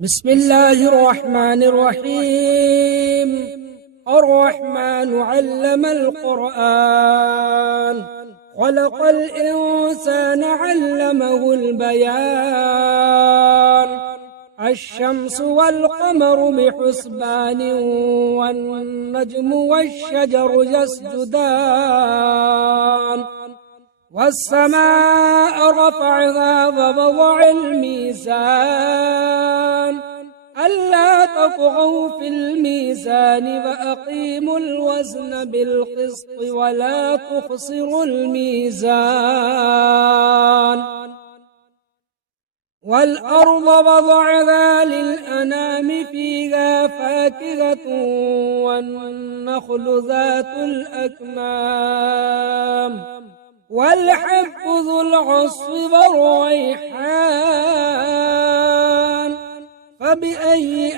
بسم الله الرحمن الرحيم. الرحمن علم القرآن، خلق الإنسان علمه البيان. الشمس والقمر بحسبان، والنجم والشجر يسجدان. والسماء رفعها ووضع الميزان، ألا تطغوا في الميزان وأقيموا الوزن بالقسط ولا تخسروا الميزان. والأرض وضعها للأنام، فيها فاكهة والنخل ذات الأكمام، والحب ذو العصف والريحان. فبأي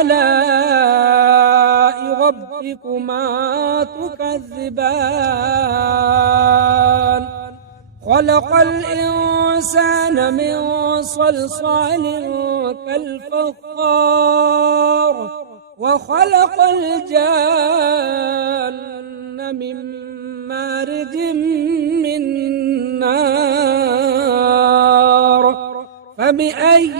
آلاء ربكما تكذبان؟ خلق الإنسان من صلصال كالفخار، وخلق الجان من مارج من نار. فبأي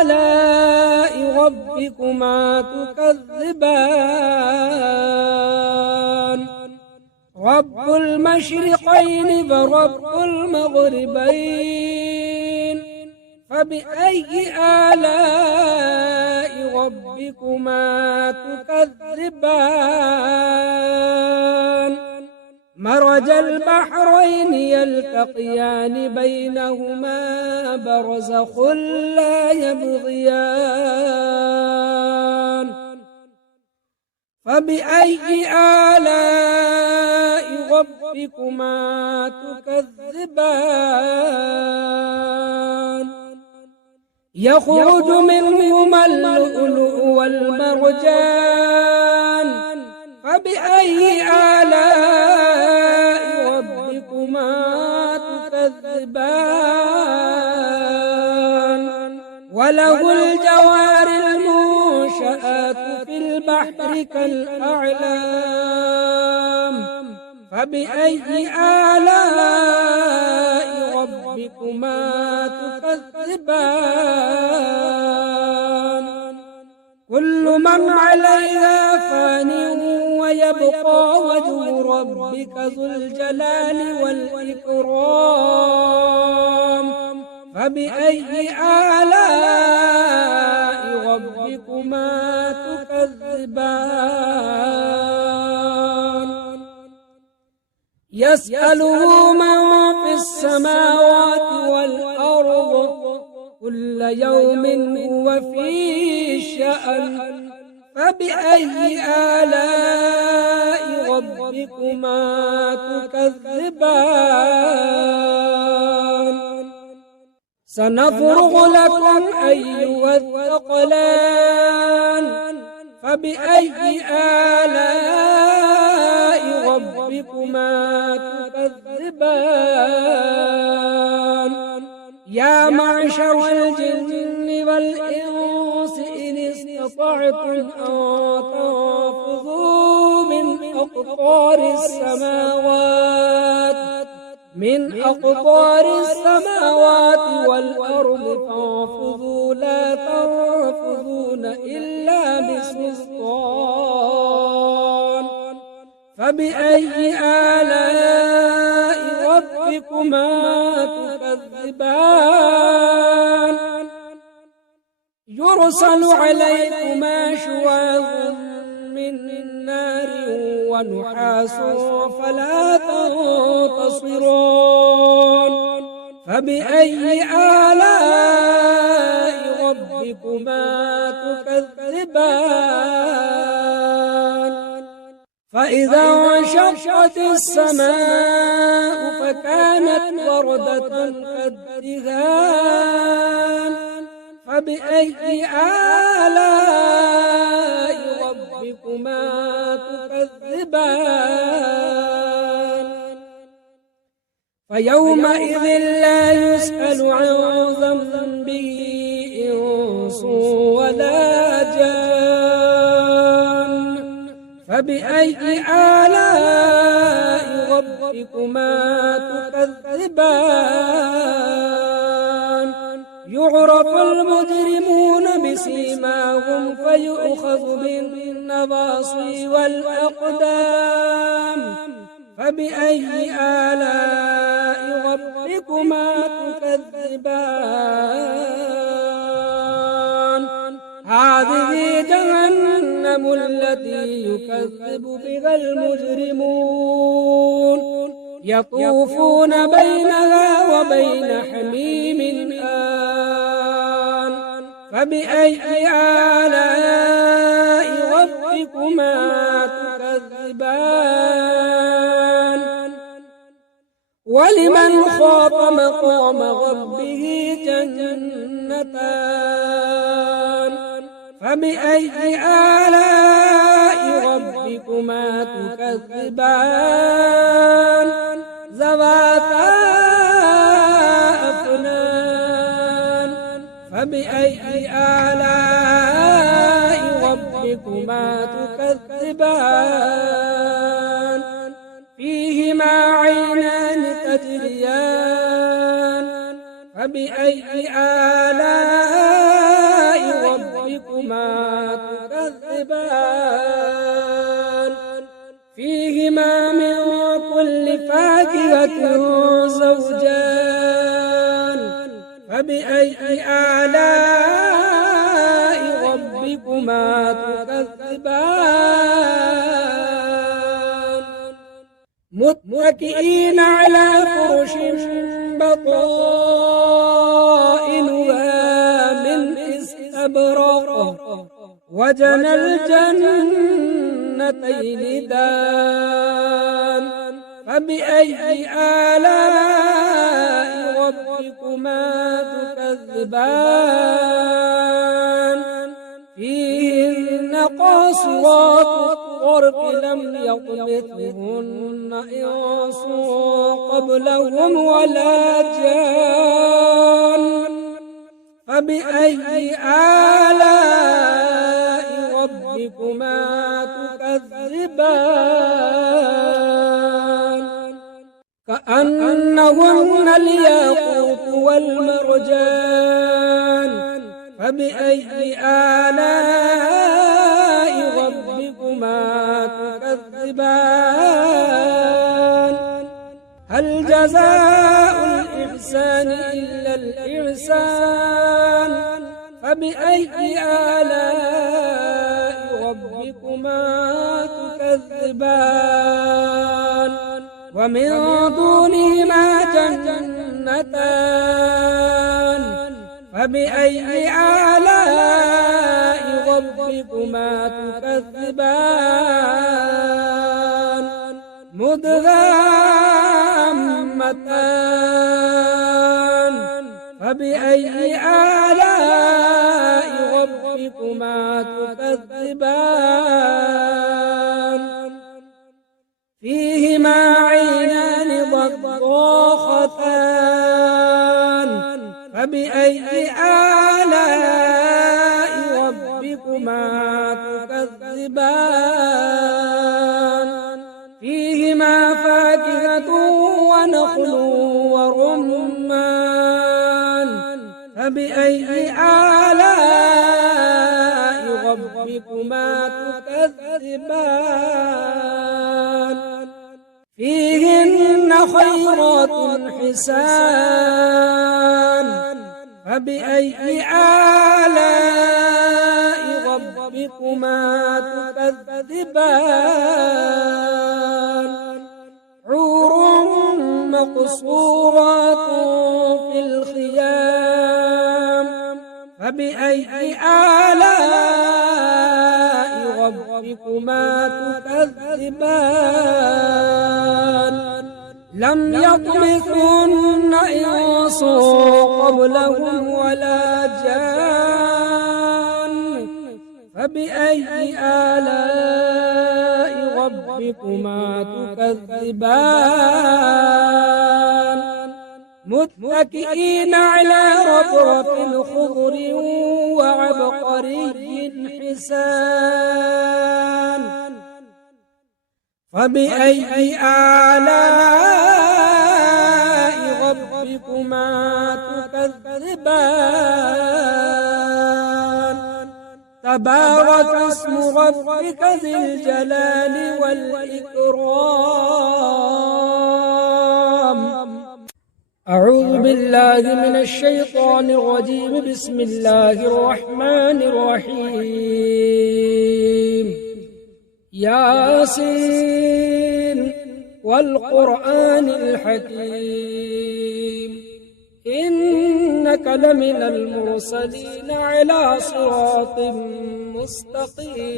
آلاء ربكما تكذبان؟ رب المشرقين ورب المغربين، فبأي آلاء ربكما تكذبان؟ مرج البحرين يلتقيان، بينهما برزخ لا يبغيان. فبأي آلاء ربكما تكذبان؟ يخرج منهما اللؤلؤ والمرجان، فبأي آلاء ربكما تكذبان؟ وله الجوار المنشآت في البحر كالأعلام، فبأي آلاء ربكما تكذبان؟ كل من عليها فان، ويبقى وجه ربك ذو الجلال والإكرام. فبأي آلاء ربكما تكذبان؟ يسأله من في السماوات والأرض، كل يوم هو في شأن. فبأي آلاء ربكما تكذبان؟ سنفرغ لكم أيها الثقلان، فبأي آلاء ربكما تكذبان؟ يا معشر الجن والإنس إن استطعتم أن تنفذوا من أقطار السماوات والأرض، فانفذوا لا تنفذون إلا بسلطان. فبأي آلاء ربكما تكذبان؟ يرسل عليكما شواظ من نار ونحاس فلا تنتصران. فبأي آلاء ربكما تكذبان؟ فإذا انشقت السماء فكانت وردة كالدهان. فبأي آلاء ربكما تكذبان؟ فيومئذ لا يسأل عن ذنبه إنس ولا جان فبأي آلاء ربكما تكذبان يعرف المجرمون بسيماهم فيؤخذ بالنواصي والأقدام فبأي آلاء ربكما تكذبان هذه جهنم التي يكذب بها المجرمون يطوفون بينها وبين حميم آن فبأي آلاء ربكما تكذبان ولمن خاف مقام ربه جنتان فبأي آلاء ربكما تكذبان ذواتا أفنان فبأي آلاء ربكما تكذبان فيهما عينان تجريان فبأي آلاء ربكما تكذبان فيهما من كل فاكهة زوجان فبأي آلاء ربكما تكذبان متكئين على فرش بطائنها من استبرق وجنى الجنتين دان فبأي آلاء ربكما تكذبان فيهن قاصرات الطرف لم يطمثهن إنس قبلهم ولا جان فبأي آلاء ربكما تكذبان كأنهن الياقوت والمرجان فبأي آلاء ربكما تكذبان هل جزاء الإحسان إلا الإحسان فبأي آلاء ربكما تكذبان ومن دونهما جنتان فبأي آلاء ربكما تكذبان مدغامتان فبأي آلاء ربكما تكذبان فيهما عينان ضاختان فبأي آلاء ربكما تكذبان فيهما فاكهة ونخل ورمان فبأي آلاء ربكما تكذبان فيهن خيرات حسان فبأي آلاء ربكما تكذبان حور مقصورات في الخيام فبأي آلاء ربكما تكذبان لم يطمثهن إنس قبلهم ولا جان فبأي آلاء ربكما تكذبان متكئين على رفرف خضر وعبقري حسان فبأي آلاء ربكما تكذبان تبارك اسم ربك ذي الجلال والإكرام أعوذ بالله من الشيطان الرجيم بسم الله الرحمن الرحيم ياسين والقرآن الحكيم إنك لمن المرسلين على صراط مستقيم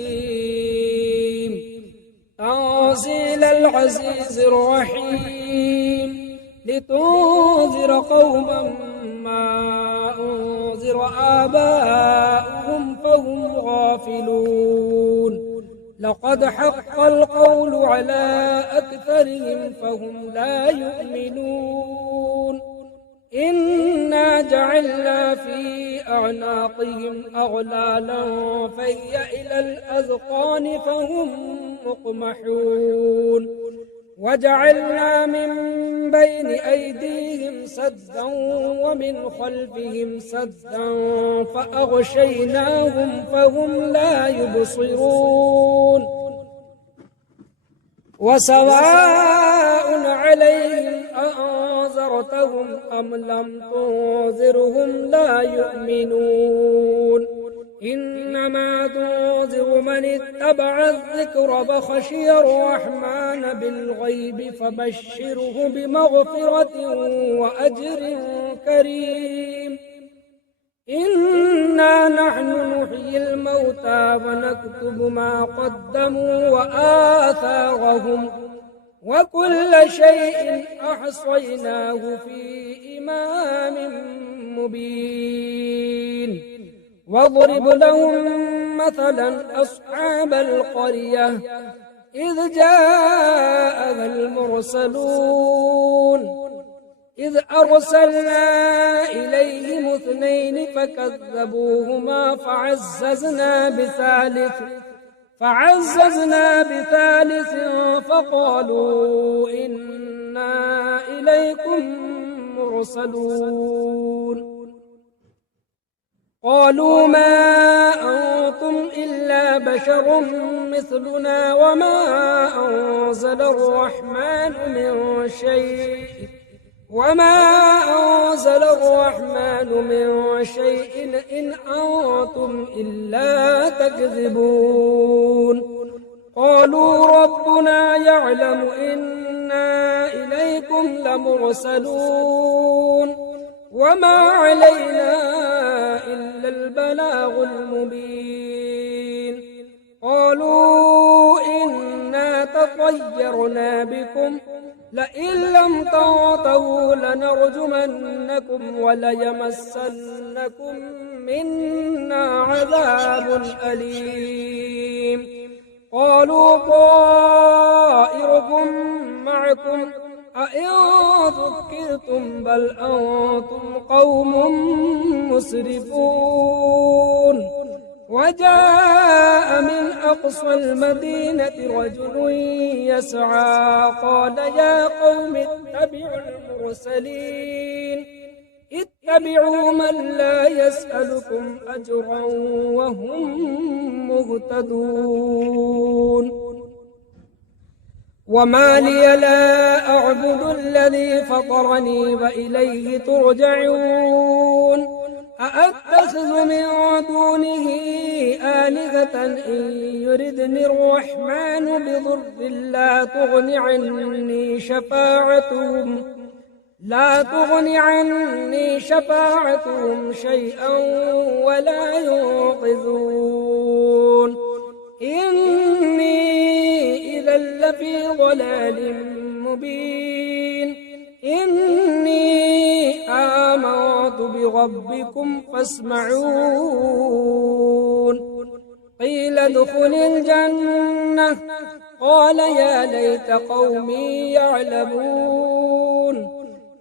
تنزيل العزيز الرحيم لتنذر قوما ما أنذر آباؤهم فهم غافلون لقد حق القول على أكثرهم فهم لا يؤمنون إنا جعلنا في أعناقهم أغلالا فهي إلى الأذقان فهم مقمحون وجعلنا من بين أيديهم سدا ومن خلفهم سدا فأغشيناهم فهم لا يبصرون وسواء عليهم أأنذرتهم أم لم تنذرهم لا يؤمنون إنما تنذر من اتبع الذكر فخشي الرحمن بالغيب فبشره بمغفرة وأجر كريم إنا نحن نحيي الموتى ونكتب ما قدموا وآثارهم وكل شيء أحصيناه في إمام مبين واضرب لهم مثلا أصحاب القرية إذ جاءها المرسلون إذ أرسلنا إليهم اثنين فكذبوهما فعززنا بثالث فقالوا إنا إليكم مرسلون قالوا ما أنتم إلا بشر مثلنا وما أنزل الرحمن من شيء إن أنتم إلا تكذبون قالوا ربنا يعلم إنا إليكم لمرسلون وما علينا إلا البلاغ المبين قالوا إنا تطيرنا بكم لئن لم تنتهوا لنرجمنكم وليمسنكم منا عذاب أليم قالوا طائركم معكم أئن ذكرتم بل أنتم قوم مسرفون وجاء من أقصى المدينة رجل يسعى قال يا قوم اتبعوا المرسلين اتبعوا من لا يسألكم أجرا وهم مهتدون وما لي لا أعبد الذي فطرني وإليه ترجعون أأتخذ من دونه آلهة إن يردني الرحمن بضر لا تغن عني شفاعتهم شيئا ولا ينقذون إني إذا لفي ضلال مبين إني آمنت بربكم فاسمعون قيل ادخل الجنة قال يا ليت قومي يعلمون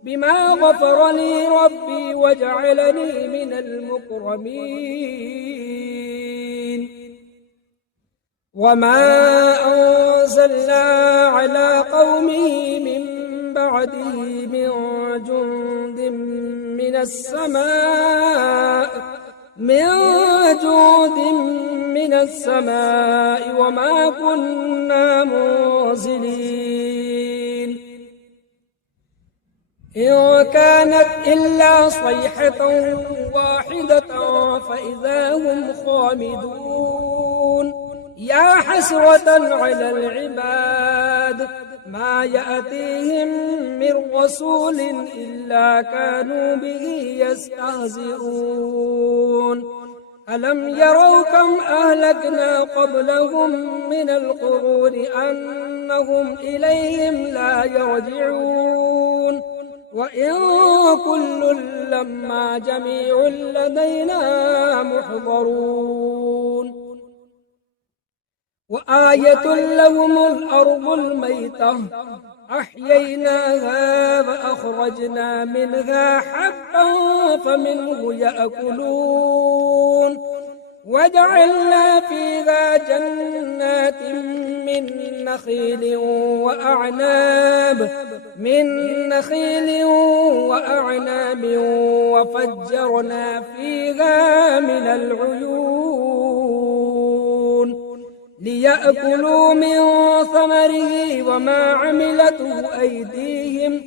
بما غفر لي ربي وجعلني من المكرمين وما أنزلنا على قومه من بعده من جند من السماء وما كنا منزلين إن كانت إلا صيحة واحدة فإذا هم خامدون يا حسرة على العباد ما يأتيهم من رسول إلا كانوا به يستهزئون ألم يروا كم أهلكنا قبلهم من القرون أنهم إليهم لا يرجعون وإن كل لما جميع لدينا محضرون وآية لهم الأرض الميتة أحييناها فأخرجنا منها حبا فمنه يأكلون وجعلنا فيها جنات من نخيل وأعناب وفجرنا فيها من العيون ليأكلوا من ثمره وما عملته أيديهم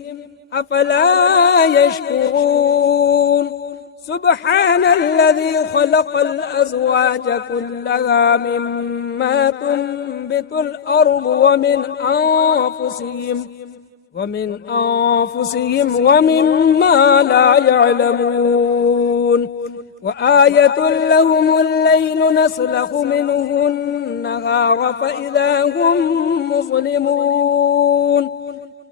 أفلا يشكرون سبحان الذي خلق الأزواج كلها مما تنبت الأرض ومن أنفسهم ومما لا يعلمون وآية لهم الليل نسلخ منه النهار فإذا هم مظلمون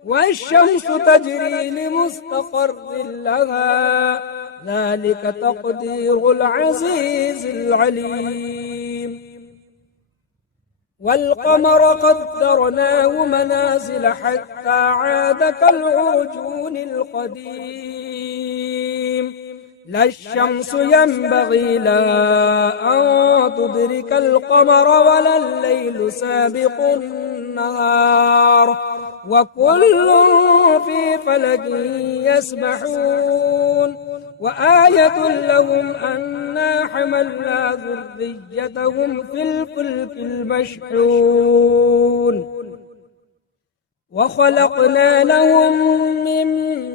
والشمس تجري لمستقر لها ذلك تقدير العزيز العليم والقمر قدرناه منازل حتى عاد كالعرجون القديم لا الشمس ينبغي لها أن تدرك القمر ولا الليل سابق النهار وكل في فلك يسبحون وآية لهم أنا حملنا ذريتهم في الفلك المشحون وخلقنا لهم من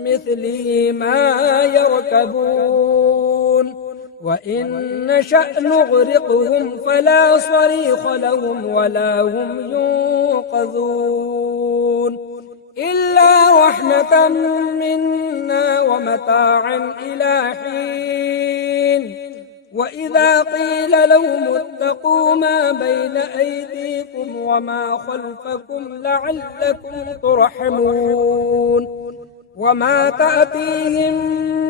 مثله ما يركبون وإن نشأ نغرقهم فلا صريخ لهم ولا هم ينقذون إلا رحمة منا ومتاعا إلى حين وإذا قيل لهم اتقوا ما بين أيديكم وما خلفكم لعلكم ترحمون وما تأتيهم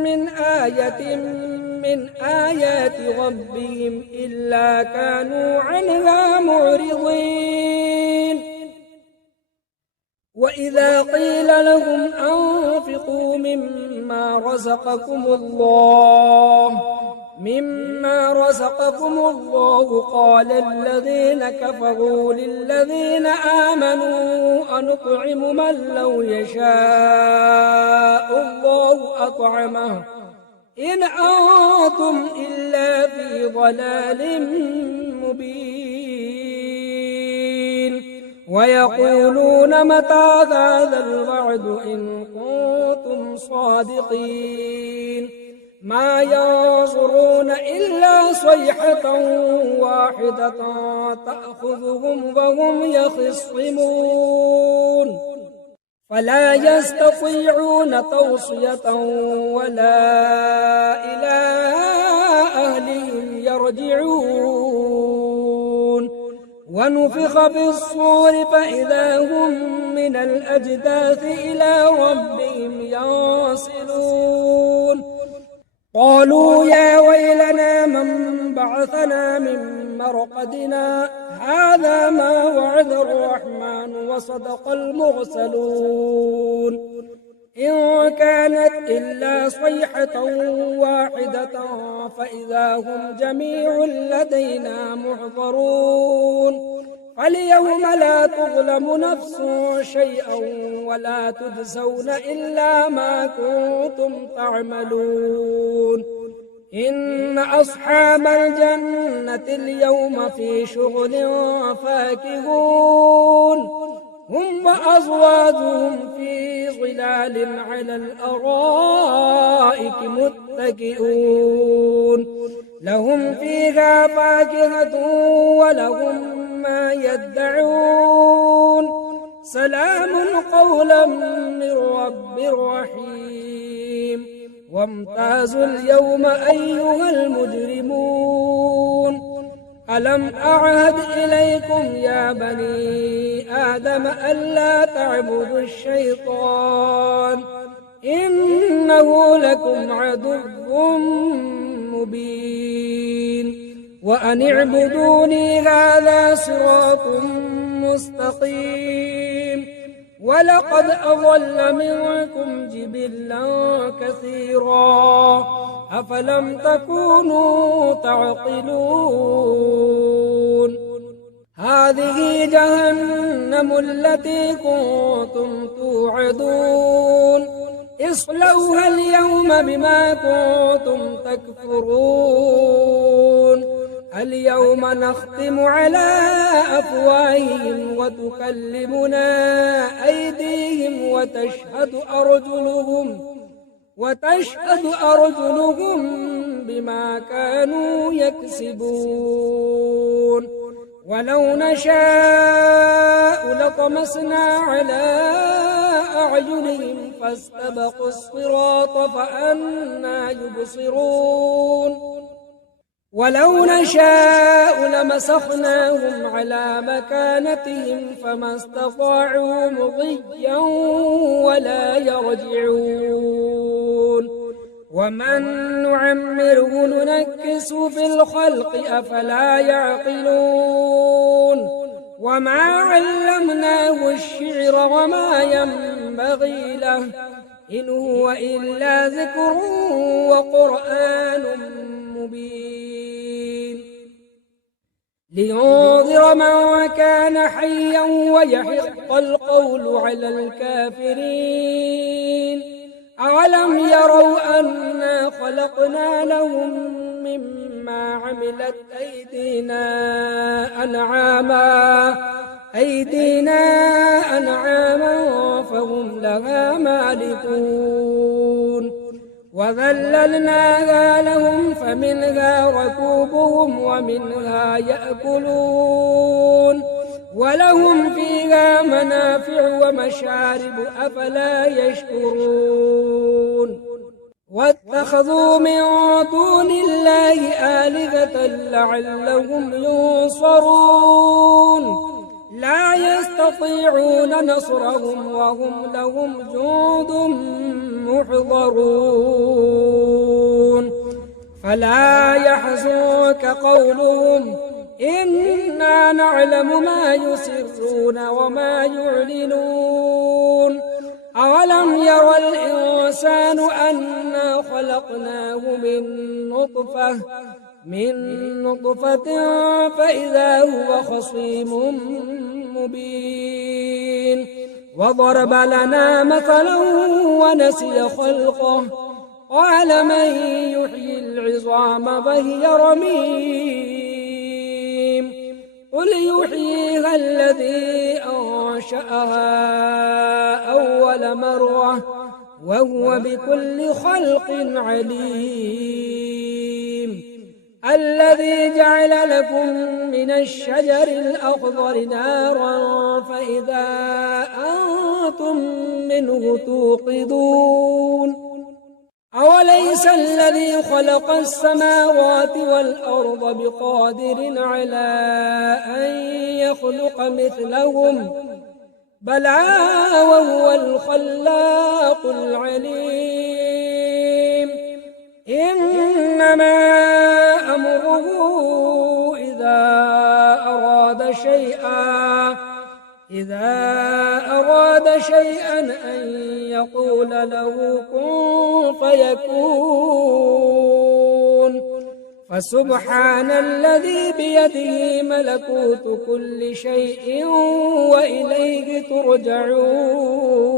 من آية من آيات ربهم إلا كانوا عنها معرضين وإذا قيل لهم أنفقوا مما رزقكم الله قال الذين كفروا للذين آمنوا أنطعم من لو يشاء الله أطعمه إن أنتم إلا في ضلال مبين ويقولون متى هذا الوعد إن كنتم صادقين ما ينظرون إلا صيحة واحدة تأخذهم وهم يخصمون فلا يستطيعون توصية ولا إلى أهلهم يرجعون ونفخ في الصور فإذا هم من الأجداث إلى ربهم ينسلون قالوا يا ويلنا من بعثنا من مرقدنا هذا ما وعد الرحمن وصدق المرسلون إن كانت إلا صيحة واحدة فإذا هم جميع لدينا محضرون فاليوم لا تظلم نفس شيئا ولا تجزون إلا ما كنتم تعملون إن أصحاب الجنة اليوم في شغل فاكهون هم وأزواجهم في ظلال على الأرائك متكئون لهم فيها فاكهة ولهم ما يدعون سلام قولا من رب رحيم وامتازوا اليوم أيها المجرمون ألم أعهد إليكم يا بني آدم ألا تعبدوا الشيطان إنه لكم عدو مبين وأن اعبدوني هذا صراط مستقيم ولقد أضل منكم جبلا كثيرا أفلم تكونوا تعقلون هذه جهنم التي كنتم توعدون اصلوها اليوم بما كنتم تكفرون اليوم نختم على أفواههم وتكلمنا أيديهم وتشهد أرجلهم بما كانوا يكسبون ولو نشاء لطمسنا على أعينهم فاستبقوا الصراط فأنى يبصرون ولو نشاء لمسخناهم على مكانتهم فما استطاعوا مضيا ولا يرجعون ومن نعمره ننكس في الخلق أفلا يعقلون وما علمناه الشعر وما ينبغي له إن هو إلا ذكر وقرآن مبين لينذر من كان حيا ويحق القول على الكافرين أولم يروا أنا خلقنا لهم مما عملت أيدينا أنعاما فهم لها مالكون وذللناها لهم فمنها ركوبهم ومنها يأكلون ولهم فيها منافع ومشارب أفلا يشكرون واتخذوا من دون الله آلهة لعلهم ينصرون لا يستطيعون نصرهم وهم لهم جند محضرون فلا يحزنك قولهم إنا نعلم ما يسرون وما يعلنون أولم ير الإنسان أنا خلقناه من نطفة فإذا هو خصيم مبين وضرب لنا مثلا ونسي خلقه قال من يحيي العظام وهي رميم قل يحييها الذي أنشأها أول مرة وهو بكل خلق عليم الذي جعل لكم من الشجر الأخضر نارا فإذا أنتم منه توقدون أوليس الذي خلق السماوات والأرض بقادر على أن يخلق مثلهم بلى وهو الخلاق العليم إنما أمره إذا أراد شيئا إذا أراد شيئا أن يقول له كن فيكون فسبحان الذي بيده ملكوت كل شيء وإليه ترجعون